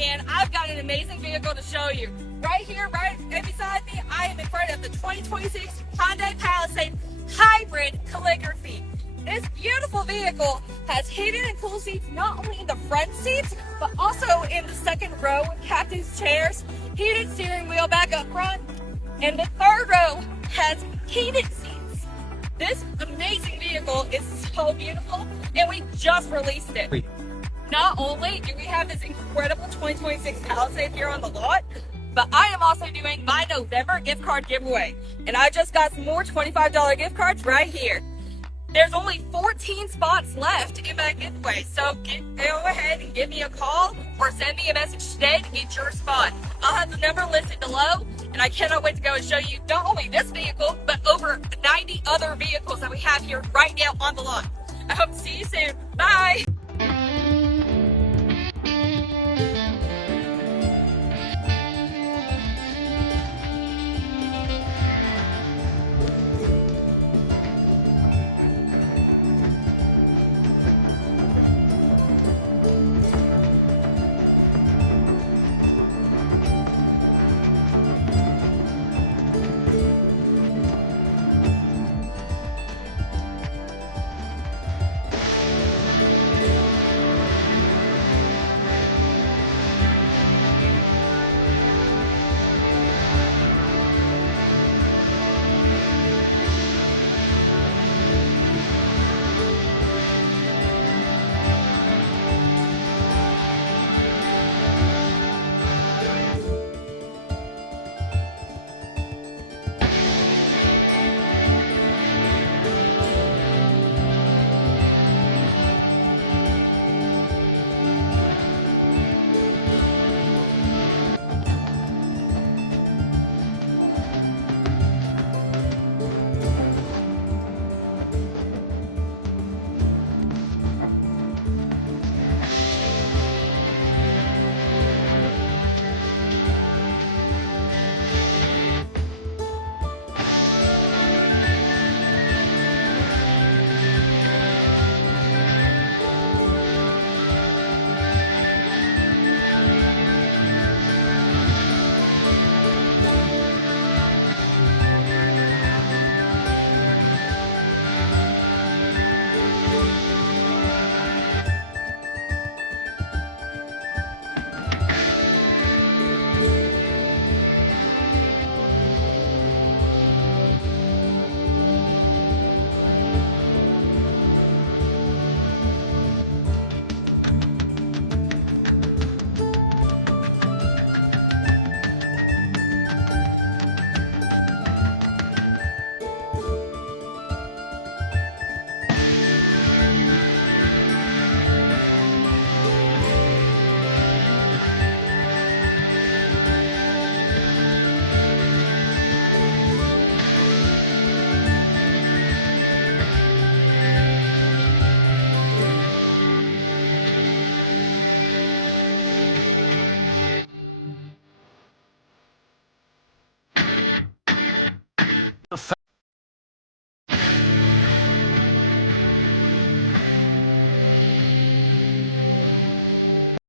and I've got an amazing vehicle to show you. Right here, right beside me, I am in front of the 2026 Hyundai Palisade Hybrid Calligraphy. This beautiful vehicle has heated and cooled seats not only in the front seats, but also in the second row with captain's chairs, heated steering wheel back up front, and the third row has heated seats. This amazing vehicle is so beautiful, and we just released it. Not only do we have this incredible 2026 Palisade here on the lot, but I am also doing my November gift card giveaway. And I just got some more $25 gift cards right here. There's only 14 spots left in that giveaway, so go ahead and give me a call or send me a message today to get your spot. I'll have the number listed below, and I cannot wait to go and show you not only this vehicle, but over 90 other vehicles that we have here right now on the lot. I hope to see you soon. Bye!